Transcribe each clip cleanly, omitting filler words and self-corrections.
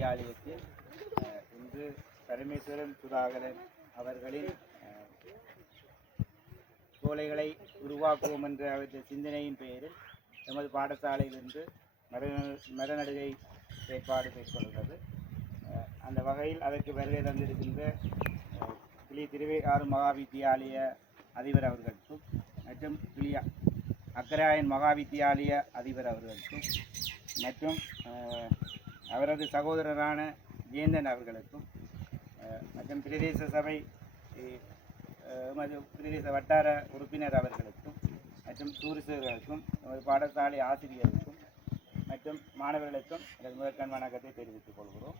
வித்தியாலயத்தில் இன்று பரமேஸ்வரன் சுதாகரன் அவர்களின் சோலைகளை உருவாக்குவோம் என்ற அவருடைய சிந்தனையின் பெயரில் எமது பாடசாலையிலிருந்து மரநடுகை செயற்பாடு மேற்கொள்கிறது. அந்த வகையில் அதற்கு வருகை தந்திருக்கின்ற கிளி திருவையாறு மகா வித்தியாலய அதிபர் அவர்களுக்கும் மற்றும் கிளி அக்கராயன் மகா வித்தியாலய அதிபர் அவர்களுக்கும் மற்றும் அவரது சகோதரரான ஜெயந்தன் அவர்களுக்கும் மற்றும் பிரதேச சபை பிரதேச வட்டார உறுப்பினர் அவர்களுக்கும் மற்றும் டூரிஸ்டுகளுக்கும் பாடசாலை ஆசிரியர்களுக்கும் மற்றும் மாணவர்களுக்கும் எனது முதற்கண் வணக்கத்தை தெரிவித்துக் கொள்கிறோம்.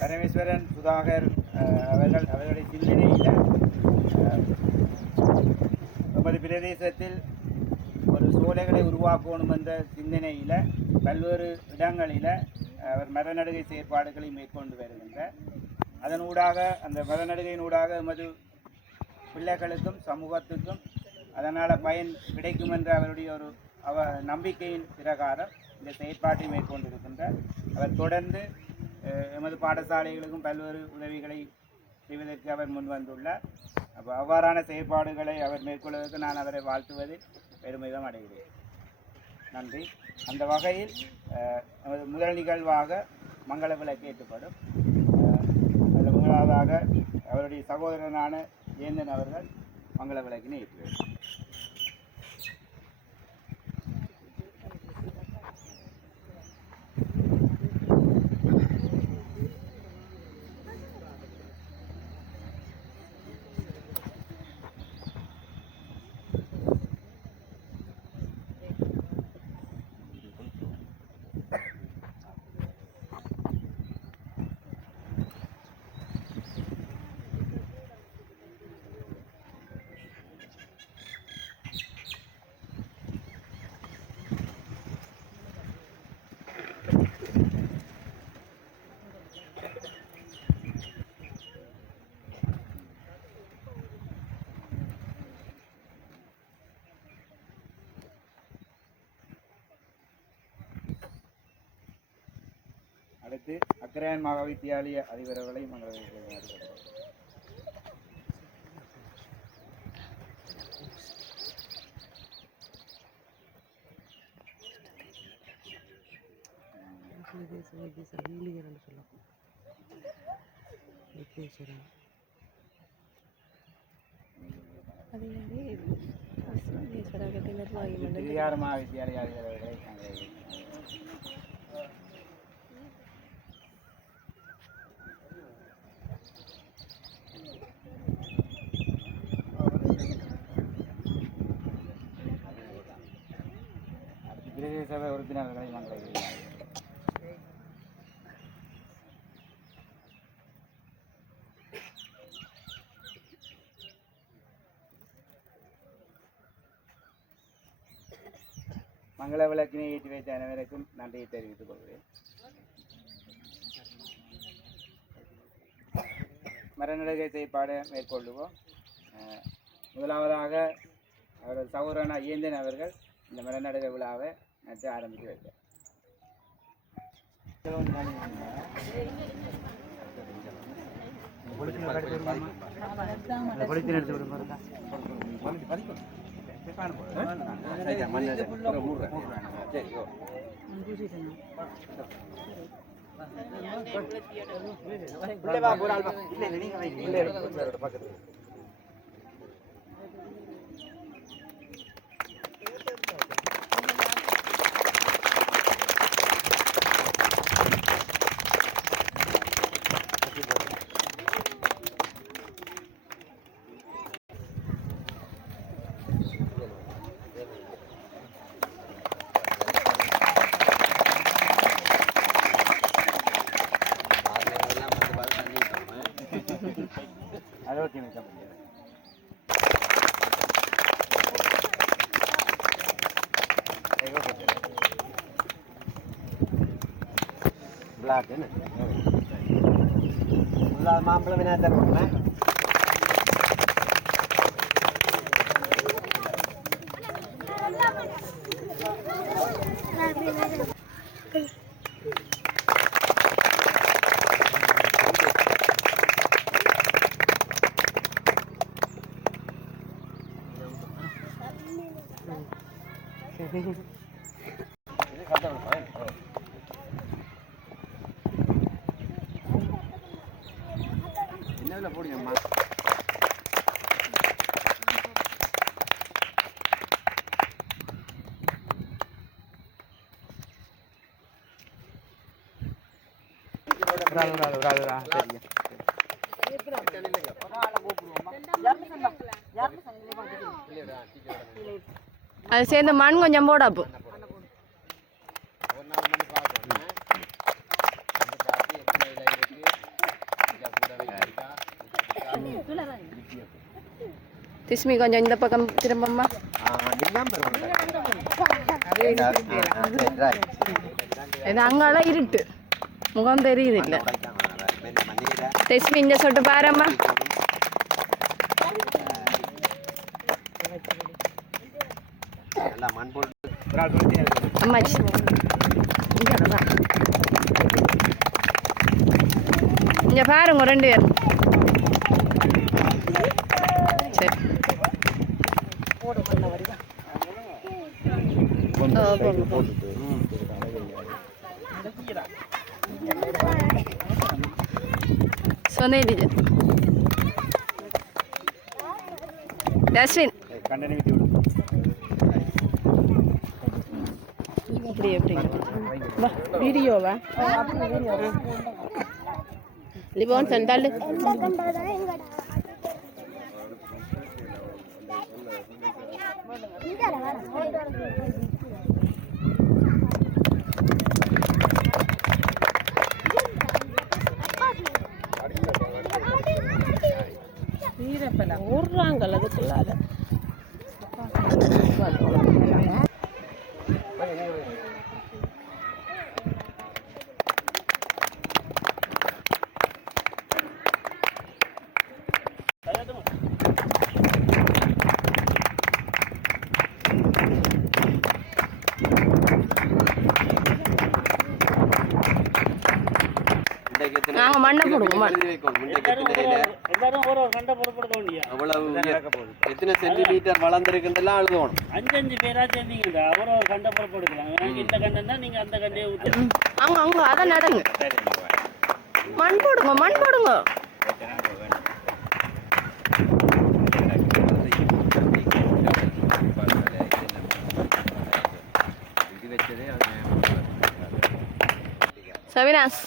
பரமேஸ்வரன் சுதாகர் அவர்களுடைய சிந்தனையில் நமது பிரதேசத்தில் ஒரு சோலைகளை உருவாக்கணும் என்ற சிந்தனையில் பல்வேறு இடங்களில் அவர் மரநடுகை செயற்பாடுகளை மேற்கொண்டு வருகின்றார். அதனூடாக அந்த மரநடுகையினூடாக எமது பிள்ளைகளுக்கும் சமூகத்துக்கும் அதனால் பயன் கிடைக்கும் என்ற அவருடைய ஒரு நம்பிக்கையின் பிரகாரம் இந்த செயற்பாட்டை மேற்கொண்டிருக்கின்றார். அவர் தொடர்ந்து எமது பாடசாலைகளுக்கும் பல்வேறு உதவிகளை செய்வதற்கு அவர் முன்வந்துள்ளார். அப்போ அவ்வாறான செயற்பாடுகளை அவர் மேற்கொள்வதற்கு நான் அவரை வாழ்த்துவதில் பெருமிதம் அடைகிறேன். நன்றி. அந்த வகையில் முதல் நிகழ்வாக மங்கள விளக்கு ஏற்றப்படும். அதில் முதலாவதாக அவருடைய சகோதரனான ஜெயந்தன் அவர்கள் மங்கள விளக்கினை ஏற்றுவார். அடுத்து அக்கராயன் மகா வித்தியாலய அதிபர்களை திருவையாறு மகா வித்தியாலய அதிபர்களை பிரதேச சபை உறுப்பினர்களை மங்கள விளக்கினை ஏற்றி வைத்த அனைவருக்கும் நன்றியை தெரிவித்துக் கொள்கிறேன். மரநடுகை செயற்பாடு மேற்கொள்ளுவோம். முதலாவதாக அவரது சகோதரனா ஜெயந்தன் அவர்கள் இந்த மரநடுகை விழாவை நேற்று ஆரம்பித்து வைத்தார். black ini. Ulah mampel minat mana? என்ன போடுங்கம்மா அது சேர்ந்து மண் கொஞ்சம் போட அப்போ திஸ்மி கொஞ்சம் இந்த பக்கம் திரும்பம்மா இது அங்கால இருட்டு முகம் தெரியுது இல்ல திஸ்மி இந்த சொட்டு பாரும்மா அம்மாச்சி இங்க பாருங்க 2 பேர் சரி சொன்னேன் டஸ்வின் இப்படி எப்படி வீடியோவா லிபோன் சென்றால் ஊர்றாங்கல்ல அதுக்குள்ளார நாங்க மண்ணை போடுவோம் எத்தனை சென்டிமீட்டர் வளர்ந்துருக்குன்றலாம் அழுதுவோம் 5 பேரா சேர்ந்தீங்க அவரும் ஒரு கண்டை புறப்பு எடுக்கலாம் இந்த கண்டை நீங்க அந்த கண்டையை ஊற்றி அங்க அங்க அதை நடங்க மண் போடுங்க மண் போடுங்க சவினாஸ்